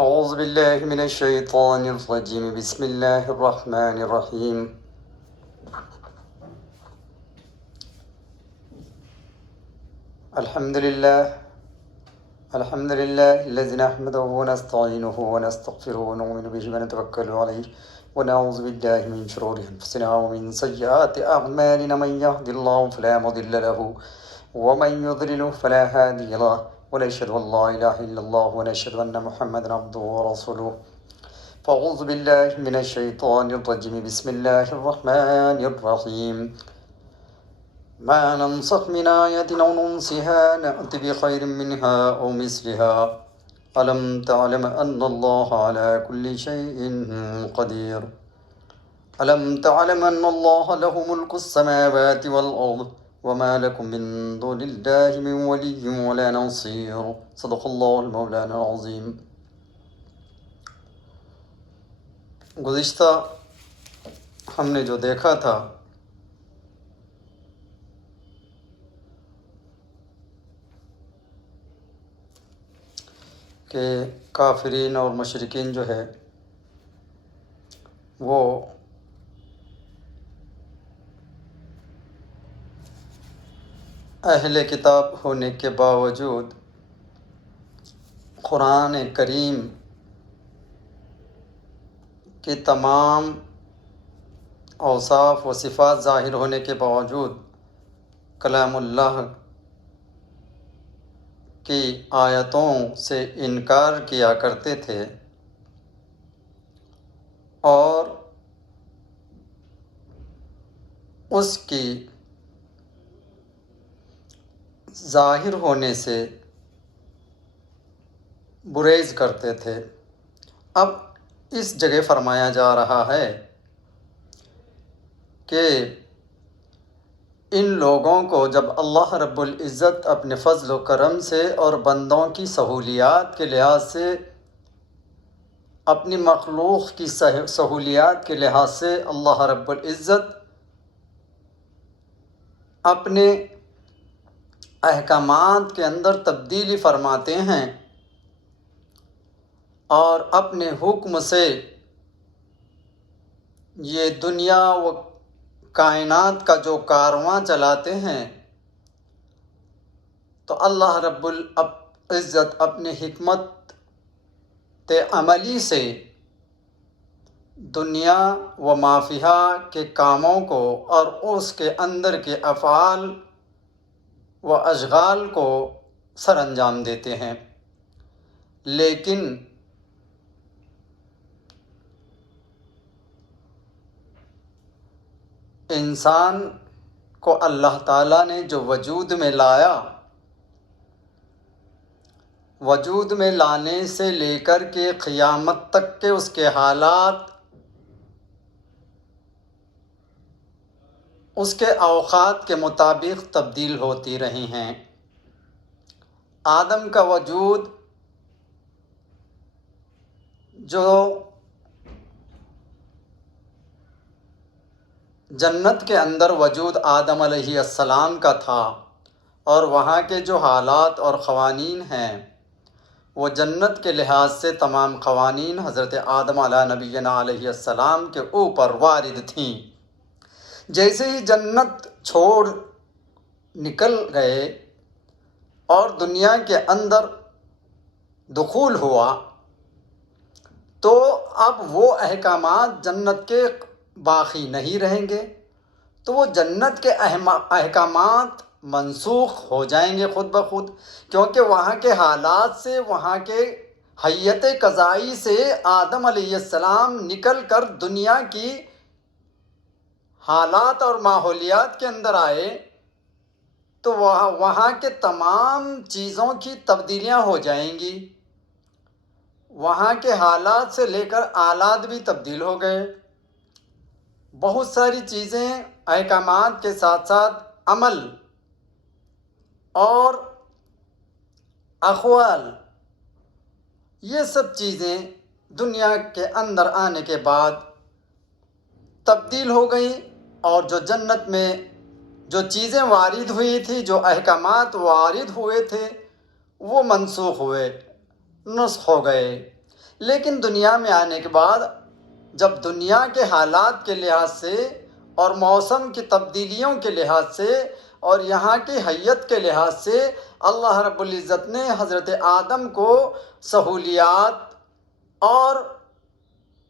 اعوذ باللہ من الشیطان الرجیم بسم اللہ الرحمن الرحیم الحمد للہ الذی نحمده ونستعینه ونستغفره ونؤمن به ونتوکل علیہ ونعوذ باللہ من شرور انفسنا ومن سیئات اعمالنا من یهد اللہ فلا مضل له ومن يضلل فلا هادي له ونشهد ان لا اله الا الله ونشهد ان محمدا عبده ورسوله فأعوذ بالله من الشيطان الرجيم بسم الله الرحمن الرحيم ما ننسخ من آية أو ننسها نأت بخير منها أو مثلها ألم تعلم أن الله على كل شيء قدير ألم تعلم أن الله له ملك السماوات والأرض وما لكم من دون الله من ولي ولا نصير صدق الله المولانا العظيم۔ گزشتہ ہم نے جو دیکھا تھا کہ کافرین اور مشرکین جو ہے وہ اہل کتاب ہونے کے باوجود قرآن کریم کی تمام اوصاف و صفات ظاہر ہونے کے باوجود کلام اللہ کی آیتوں سے انکار کیا کرتے تھے اور اس کی ظاہر ہونے سے گریز کرتے تھے۔ اب اس جگہ فرمایا جا رہا ہے کہ ان لوگوں کو جب اللہ رب العزت اپنے فضل و کرم سے اور بندوں کی سہولیات کے لحاظ سے، اپنی مخلوق کی سہولیات کے لحاظ سے اللہ رب العزت اپنے احکامات کے اندر تبدیلی فرماتے ہیں اور اپنے حکم سے یہ دنیا و کائنات کا جو کارواں چلاتے ہیں، تو اللہ رب العزت اپنے حکمت عملی سے دنیا و ما فیہا کے کاموں کو اور اس کے اندر کے افعال و اشغال کو سر انجام دیتے ہیں۔ لیکن انسان کو اللہ تعالیٰ نے جو وجود میں لایا، وجود میں لانے سے لے کر کے قیامت تک کے اس کے حالات، اس کے اوقات کے مطابق تبدیل ہوتی رہی ہیں۔ آدم کا وجود جو جنت کے اندر وجود آدم علیہ السلام کا تھا، اور وہاں کے جو حالات اور قوانین ہیں وہ جنت کے لحاظ سے تمام قوانین حضرت آدم علیہ نبینا علیہ السلام کے اوپر وارد تھیں۔ جیسے ہی جنت چھوڑ نکل گئے اور دنیا کے اندر دخول ہوا، تو اب وہ احکامات جنت کے باقی نہیں رہیں گے، تو وہ جنت کے احکامات منسوخ ہو جائیں گے خود بخود، کیونکہ وہاں کے حالات سے، وہاں کے حیت قضائی سے آدم علیہ السلام نکل کر دنیا کی حالات اور ماحولیات کے اندر آئے، تو وہاں کے تمام چیزوں کی تبدیلیاں ہو جائیں گی۔ وہاں کے حالات سے لے کر آلات بھی تبدیل ہو گئے، بہت ساری چیزیں احکامات کے ساتھ ساتھ عمل اور اقوال، یہ سب چیزیں دنیا کے اندر آنے کے بعد تبدیل ہو گئیں، اور جو جنت میں جو چیزیں وارد ہوئی تھی، جو احکامات وارد ہوئے تھے، وہ منسوخ ہوئے، نسخ ہو گئے۔ لیکن دنیا میں آنے کے بعد جب دنیا کے حالات کے لحاظ سے اور موسم کی تبدیلیوں کے لحاظ سے اور یہاں کی حیت کے لحاظ سے اللہ رب العزت نے حضرت آدم کو سہولیات اور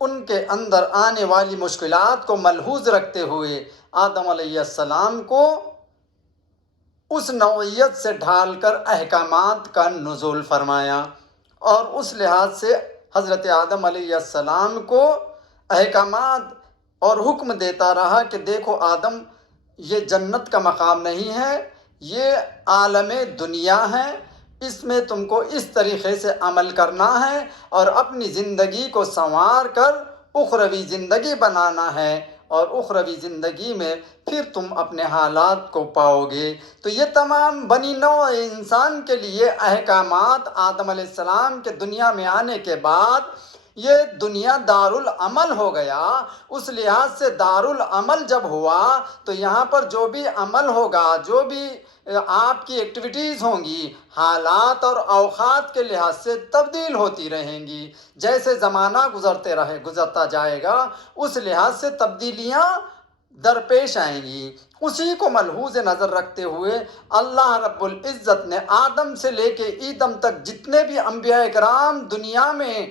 ان کے اندر آنے والی مشکلات کو ملحوظ رکھتے ہوئے آدم علیہ السلام کو اس نوعیت سے ڈھال کر احکامات کا نزول فرمایا، اور اس لحاظ سے حضرت آدم علیہ السلام کو احکامات اور حکم دیتا رہا کہ دیکھو آدم، یہ جنت کا مقام نہیں ہے، یہ عالم دنیا ہے، اس میں تم کو اس طریقے سے عمل کرنا ہے اور اپنی زندگی کو سنوار کر اخروی زندگی بنانا ہے، اور اخروی زندگی میں پھر تم اپنے حالات کو پاؤ گے۔ تو یہ تمام بنی نوع انسان کے لیے احکامات آدم علیہ السلام کے دنیا میں آنے کے بعد یہ دنیا دارالعمل ہو گیا۔ اس لحاظ سے دارالعمل جب ہوا تو یہاں پر جو بھی عمل ہوگا، جو بھی آپ کی ایکٹیویٹیز ہوں گی، حالات اور اوقات کے لحاظ سے تبدیل ہوتی رہیں گی۔ جیسے زمانہ گزرتا جائے گا اس لحاظ سے تبدیلیاں درپیش آئیں گی۔ اسی کو ملحوظ نظر رکھتے ہوئے اللہ رب العزت نے آدم سے لے کے ایدم تک جتنے بھی انبیاء کرام دنیا میں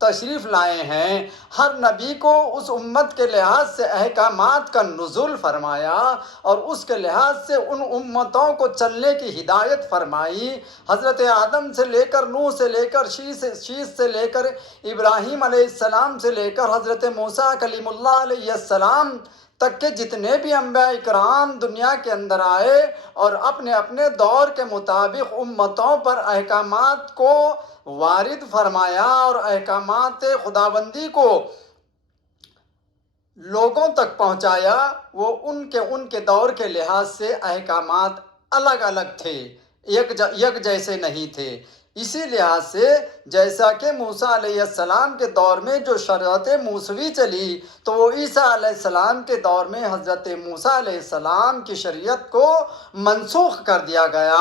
تشریف لائے ہیں، ہر نبی کو اس امت کے لحاظ سے احکامات کا نزول فرمایا اور اس کے لحاظ سے ان امتوں کو چلنے کی ہدایت فرمائی۔ حضرت آدم سے لے کر، نوح سے لے کر، شیس سے لے کر، ابراہیم علیہ السلام سے لے کر حضرت موسیٰ کلیم اللہ علیہ السلام تک کے جتنے بھی انبیاء کرام دنیا کے اندر آئے اور اپنے اپنے دور کے مطابق امتوں پر احکامات کو وارد فرمایا اور احکامات خداوندی کو لوگوں تک پہنچایا، وہ ان کے دور کے لحاظ سے احکامات الگ الگ تھے، یک جیسے نہیں تھے۔ اسی لحاظ سے جیسا کہ موسیٰ علیہ السلام کے دور میں جو شریعت موسوی چلی تو وہ عیسیٰ علیہ السلام کے دور میں حضرت موسیٰ علیہ السلام کی شریعت کو منسوخ کر دیا گیا،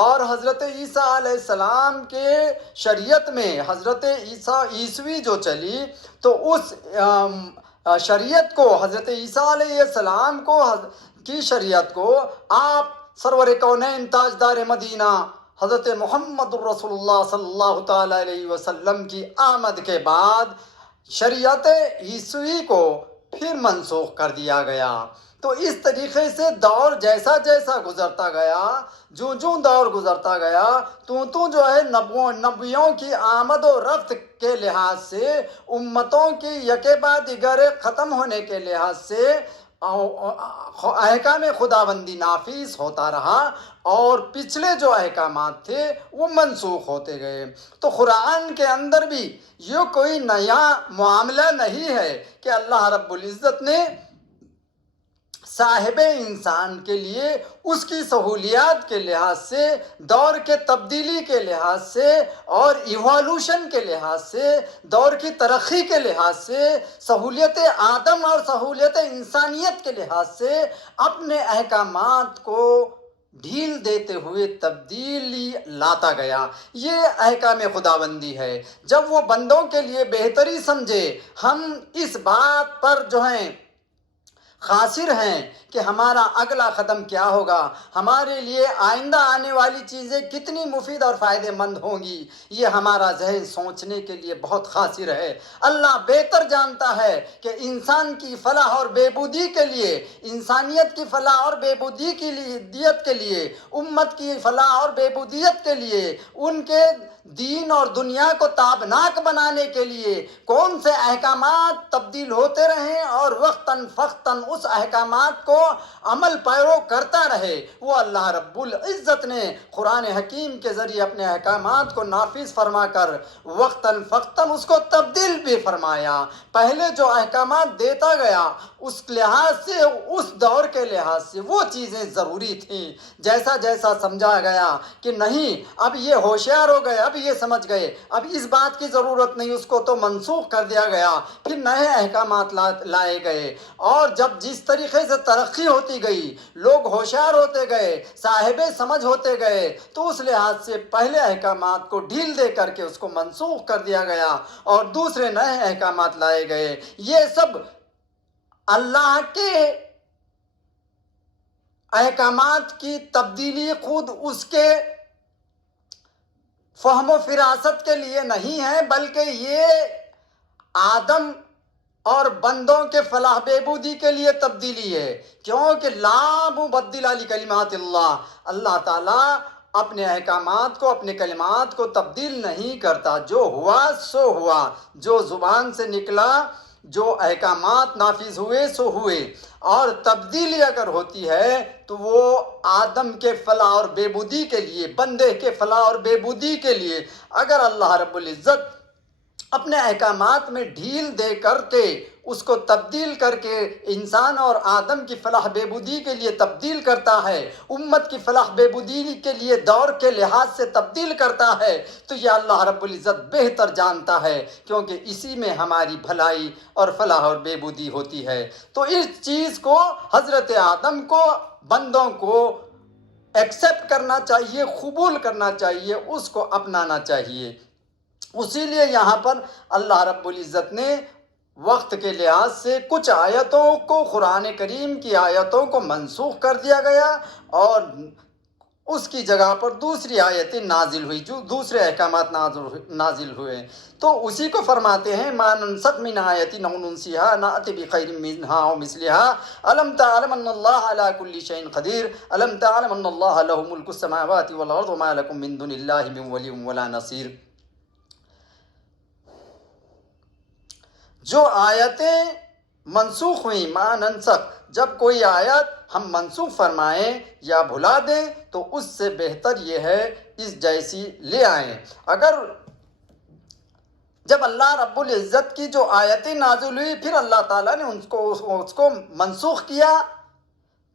اور حضرت عیسیٰ علیہ السلام کے شریعت میں حضرت عیسوی جو چلی تو اس شریعت کو، حضرت عیسیٰ علیہ السلام کی شریعت کو آپ سرور کونین تاجدار مدینہ حضرت محمد الرسول اللہ صلی اللہ تعالیٰ علیہ وسلم کی آمد کے بعد شریعت عیسوی کو پھر منسوخ کر دیا گیا۔ تو اس طریقے سے دور جیسا جیسا گزرتا گیا، جو دور گزرتا گیا تو جو ہے نبیوں کی آمد و رفت کے لحاظ سے، امتوں کی یکے بعد دیگر ختم ہونے کے لحاظ سے احکام خداوندی نافذ ہوتا رہا اور پچھلے جو احکامات تھے وہ منسوخ ہوتے گئے۔ تو قرآن کے اندر بھی یہ کوئی نیا معاملہ نہیں ہے کہ اللہ رب العزت نے صاحب انسان کے لیے اس کی سہولیات کے لحاظ سے، دور کے تبدیلی کے لحاظ سے اور ایوالوشن کے لحاظ سے، دور کی ترقی کے لحاظ سے، سہولیت آدم اور سہولیت انسانیت کے لحاظ سے اپنے احکامات کو ڈھیل دیتے ہوئے تبدیلی لاتا گیا۔ یہ احکام خداوندی ہے۔ جب وہ بندوں کے لیے بہتری سمجھے، ہم اس بات پر جو ہیں خاسر ہیں کہ ہمارا اگلا قدم کیا ہوگا، ہمارے لیے آئندہ آنے والی چیزیں کتنی مفید اور فائدہ مند ہوں گی، یہ ہمارا ذہن سوچنے کے لیے بہت خاسر ہے۔ اللہ بہتر جانتا ہے کہ انسان کی فلاح اور بہبودی کے لیے، انسانیت کی فلاح اور بہبودی کے لیے، امت کی فلاح اور بہبودیت کے لیے، ان کے دین اور دنیا کو تابناک بنانے کے لیے کون سے احکامات تبدیل ہوتے رہیں اور وقتاً فوقتاً اس احکامات کو عمل پیرو کرتا رہے، وہ اللہ رب العزت نے قرآن حکیم کے ذریعے اپنے احکامات کو نافذ فرما کر وقتاً فوقتاً اس کو تبدیل بھی فرمایا۔ پہلے جو احکامات دیتا گیا اس لحاظ سے، اس دور کے لحاظ سے وہ چیزیں ضروری تھیں، جیسا جیسا سمجھا گیا کہ نہیں اب یہ ہوشیار ہو گئے، اب یہ سمجھ گئے، اب اس بات کی ضرورت نہیں، اس کو تو منسوخ کر دیا گیا، پھر نئے احکامات لائے گئے۔ اور جب جس طریقے سے ترقی ہوتی گئی، لوگ ہوشیار ہوتے گئے، صاحب سمجھ ہوتے گئے، تو اس لحاظ سے پہلے احکامات کو ڈھیل دے کر کے اس کو منسوخ کر دیا گیا اور دوسرے نئے احکامات لائے گئے۔ یہ سب اللہ کے احکامات کی تبدیلی خود اس کے فہم و فراست کے لیے نہیں ہے، بلکہ یہ آدم اور بندوں کے فلاح بہبودی کے لیے تبدیلی ہے، کیونکہ لا مبدل لکلمات اللہ، اللہ تعالیٰ اپنے احکامات کو، اپنے کلمات کو تبدیل نہیں کرتا۔ جو ہوا سو ہوا، جو زبان سے نکلا، جو احکامات نافذ ہوئے سو ہوئے، اور تبدیلی اگر ہوتی ہے تو وہ آدم کے فلاح اور بہبودی کے لیے، بندے کے فلاح اور بہبودی کے لیے۔ اگر اللہ رب العزت اپنے احکامات میں ڈھیل دے کر کے اس کو تبدیل کر کے انسان اور آدم کی فلاح بہبودی کے لیے تبدیل کرتا ہے، امت کی فلاح بہبودی کے لیے دور کے لحاظ سے تبدیل کرتا ہے، تو یہ اللہ رب العزت بہتر جانتا ہے، کیونکہ اسی میں ہماری بھلائی اور فلاح اور بہبودی ہوتی ہے۔ تو اس چیز کو حضرت آدم کو، بندوں کو ایکسیپٹ کرنا چاہیے، قبول کرنا چاہیے، اس کو اپنانا چاہیے۔ اسی لیے یہاں پر اللہ رب العزت نے وقت کے لحاظ سے کچھ آیتوں کو، قرآن کریم کی آیتوں کو منسوخ کر دیا گیا اور اس کی جگہ پر دوسری آیتیں نازل ہوئی، جو دوسرے احکامات نازل ہوئے۔ تو اسی کو فرماتے ہیں ما ننسخ من آیت او ننسیہا نأتی بخیر منہا او مثلہا الم تعلم ان اللہ علی کل شیء قدیر الم تعلم ان اللہ لہ ملک السماوات والارض وما لکم من دون اللہ من ولی ولا نصیر۔ جو آیتیں منسوخ ہوئیں، ما ننسخ، جب کوئی آیت ہم منسوخ فرمائیں یا بھلا دیں تو اس سے بہتر یہ ہے اس جیسی لے آئیں۔ اگر جب اللہ رب العزت کی جو آیتیں نازل ہوئی پھر اللہ تعالیٰ نے اس کو منسوخ کیا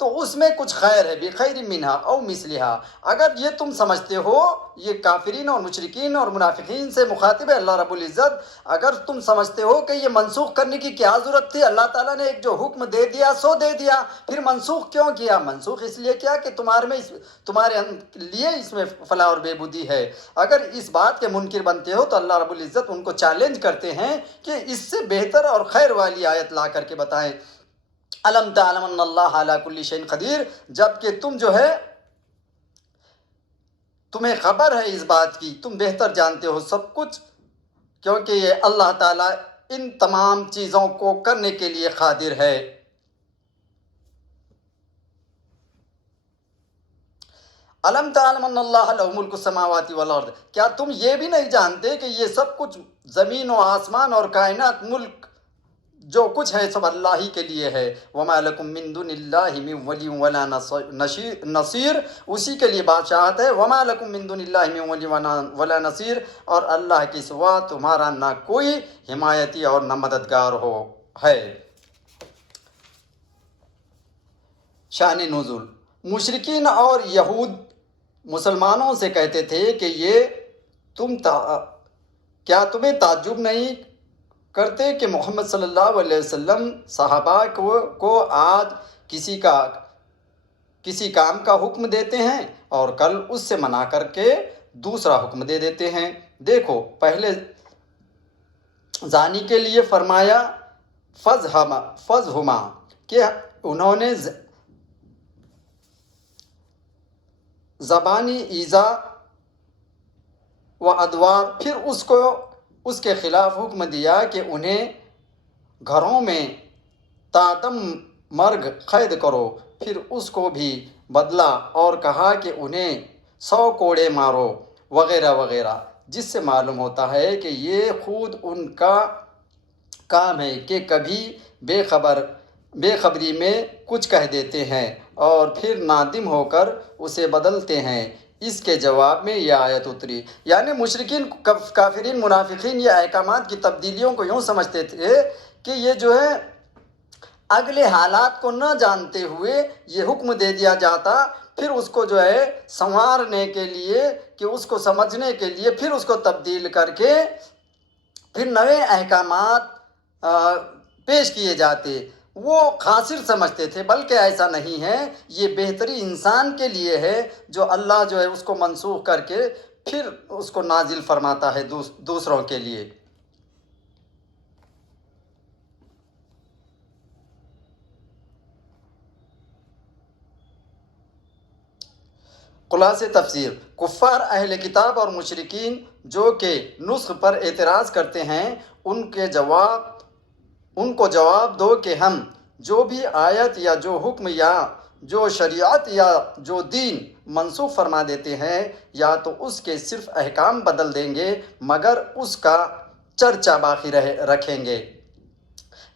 تو اس میں کچھ خیر ہے، بخیر منہا او مثلہا۔ اگر یہ تم سمجھتے ہو، یہ کافرین اور مشرکین اور منافقین سے مخاطب ہے اللہ رب العزت، اگر تم سمجھتے ہو کہ یہ منسوخ کرنے کی کیا ضرورت تھی، اللہ تعالیٰ نے ایک جو حکم دے دیا سو دے دیا، پھر منسوخ کیوں کیا؟ منسوخ اس لیے کیا کہ تمہارے لیے اس میں فلاح اور بہبودی ہے۔ اگر اس بات کے منکر بنتے ہو تو اللہ رب العزت ان کو چیلنج کرتے ہیں کہ اس سے بہتر اور خیر والی آیت لا کر کے بتائیں۔ الم تعلم ان اللہ علی کل شیء قدیر، جبکہ تم جو ہے تمہیں خبر ہے اس بات کی، تم بہتر جانتے ہو سب کچھ، کیونکہ یہ اللہ تعالیٰ ان تمام چیزوں کو کرنے کے لیے قادر ہے۔ الم تعلم ان اللہ لہ ملک السماوات والارض، کیا تم یہ بھی نہیں جانتے کہ یہ سب کچھ زمین و آسمان اور کائنات، ملک جو کچھ ہے سب اللہ ہی کے لیے ہے۔ وما لکم من دون اللہ من ولی ولا نصیر، اسی کے لیے بادشاہت ہے۔ وما لکم من دون اللہ من ولی ولا نصیر، اور اللہ کے سوا تمہارا نہ کوئی حمایتی اور نہ مددگار ہے۔ شان نزول، مشرکین اور یہود مسلمانوں سے کہتے تھے کہ کیا تمہیں تعجب نہیں کرتے کہ محمد صلی اللہ علیہ وسلم صحابہ کو آج کسی کام کا حکم دیتے ہیں اور کل اس سے منع کر کے دوسرا حکم دے دیتے ہیں۔ دیکھو، پہلے زانی کے لیے فرمایا فَزْهُمَا، کہ انہوں نے زبانی ایذا و ادوار، پھر اس کے خلاف حکم دیا کہ انہیں گھروں میں تادم مرگ قید کرو، پھر اس کو بھی بدلا اور کہا کہ انہیں 100 کوڑے مارو وغیرہ وغیرہ، جس سے معلوم ہوتا ہے کہ یہ خود ان کا کام ہے کہ کبھی بے خبری میں کچھ کہہ دیتے ہیں اور پھر نادم ہو کر اسے بدلتے ہیں۔ اس کے جواب میں یہ آیت اتری۔ یعنی مشرکین، کافرین، منافقین یہ احکامات کی تبدیلیوں کو یوں سمجھتے تھے کہ یہ جو ہے اگلے حالات کو نہ جانتے ہوئے یہ حکم دے دیا جاتا، پھر اس کو جو ہے سنوارنے کے لیے، کہ اس کو سمجھنے کے لیے پھر اس کو تبدیل کر کے پھر نئے احکامات پیش کیے جاتے۔ وہ خاسر سمجھتے تھے، بلکہ ایسا نہیں ہے، یہ بہتری انسان کے لیے ہے جو اللہ جو ہے اس کو منسوخ کر کے پھر اس کو نازل فرماتا ہے دوسروں کے لیے۔ خلاصہ تفسیر: کفار اہل کتاب اور مشرکین جو کہ نسخ پر اعتراض کرتے ہیں، ان کو جواب دو کہ ہم جو بھی آیت یا جو حکم یا جو شریعت یا جو دین منسوخ فرما دیتے ہیں، یا تو اس کے صرف احکام بدل دیں گے مگر اس کا چرچا باقی رکھیں گے،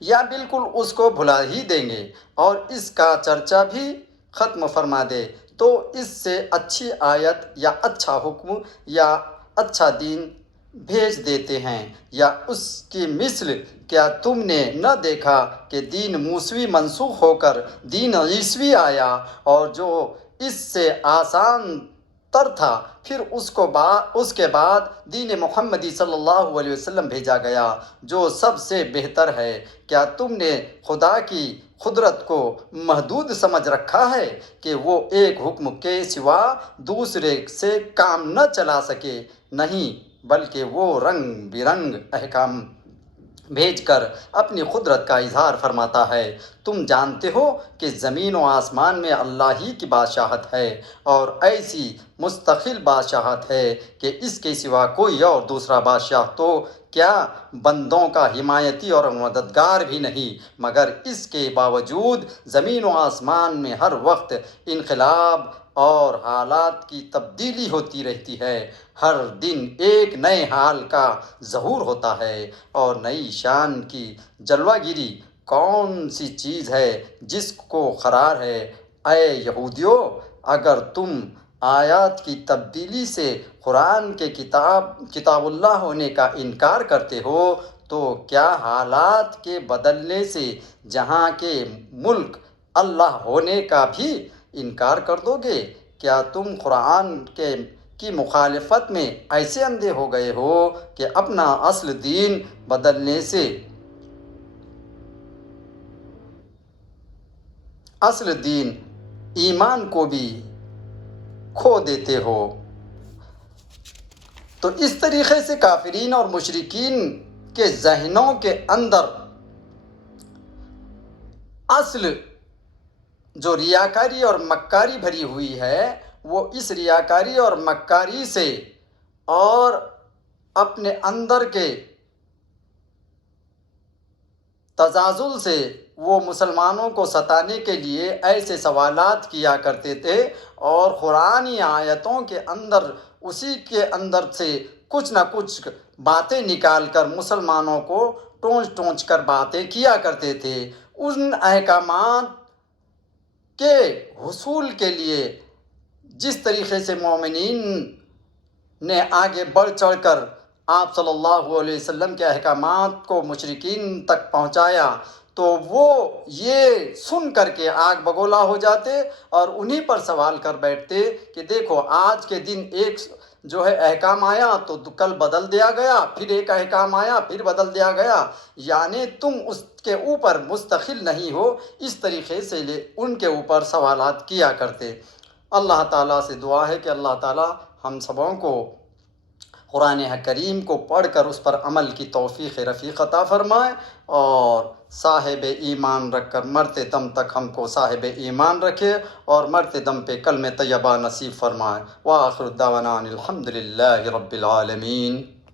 یا بالکل اس کو بھلا ہی دیں گے اور اس کا چرچا بھی ختم فرما دے، تو اس سے اچھی آیت یا اچھا حکم یا اچھا دین بھیج دیتے ہیں، یا اس کی مثل کیا تم نے نہ دیکھا کہ دین موسوی منسوخ ہو کر دین عیسوی آیا، اور جو اس سے آسان تر تھا، پھر اس کے بعد دین محمدی صلی اللہ علیہ وسلم بھیجا گیا جو سب سے بہتر ہے۔ کیا تم نے خدا کی قدرت کو محدود سمجھ رکھا ہے کہ وہ ایک حکم کے سوا دوسرے سے کام نہ چلا سکے؟ نہیں، بلکہ وہ رنگ برنگ احکام بھیج کر اپنی قدرت کا اظہار فرماتا ہے۔ تم جانتے ہو کہ زمین و آسمان میں اللہ ہی کی بادشاہت ہے، اور ایسی مستقل بادشاہت ہے کہ اس کے سوا کوئی اور دوسرا بادشاہ تو کیا بندوں کا حمایتی اور مددگار بھی نہیں، مگر اس کے باوجود زمین و آسمان میں ہر وقت انقلاب اور حالات کی تبدیلی ہوتی رہتی ہے۔ ہر دن ایک نئے حال کا ظہور ہوتا ہے اور نئی شان کی جلوہ گیری۔ کون سی چیز ہے جس کو قرار ہے؟ اے یہودیو، اگر تم آیات کی تبدیلی سے قرآن کے کتاب اللہ ہونے کا انکار کرتے ہو، تو کیا حالات کے بدلنے سے جہاں کے ملک اللہ ہونے کا بھی انکار کر دو گے؟ کیا تم قرآن کی مخالفت میں ایسے اندھے ہو گئے ہو کہ اپنا اصل دین بدلنے سے اصل دین ایمان کو بھی کھو دیتے ہو؟ تو اس طریقے سے کافرین اور مشرکین کے ذہنوں کے اندر اصل جو ریاکاری اور مکاری بھری ہوئی ہے، وہ اس ریاکاری اور مکاری سے اور اپنے اندر کے تزلزل سے وہ مسلمانوں کو ستانے کے لیے ایسے سوالات کیا کرتے تھے، اور قرآنی آیتوں کے اندر اسی کے اندر سے کچھ نہ کچھ باتیں نکال کر مسلمانوں کو ٹونچ کر باتیں کیا کرتے تھے۔ ان احکامات کے حصول کے لیے جس طریقے سے مومنین نے آگے بڑھ چڑھ کر آپ صلی اللہ علیہ وسلم کے احکامات کو مشرکین تک پہنچایا، تو وہ یہ سن کر کے آگ بگولا ہو جاتے اور انہی پر سوال کر بیٹھتے کہ دیکھو آج کے دن ایک جو ہے احکام آیا تو کل بدل دیا گیا، پھر ایک احکام آیا پھر بدل دیا گیا، یعنی تم اس کے اوپر مستقل نہیں ہو۔ اس طریقے سے ان کے اوپر سوالات کیا کرتے۔ اللہ تعالیٰ سے دعا ہے کہ اللہ تعالیٰ ہم سبوں کو قرآن کریم کو پڑھ کر اس پر عمل کی توفیق رفیق عطا فرمائے، اور صاحب ایمان رکھ کر مرتے دم تک ہم کو صاحب ایمان رکھے، اور مرتے دم پہ کلمہ طیبہ نصیب فرمائے۔ وآخر دعوانا الحمد للہ رب العالمین۔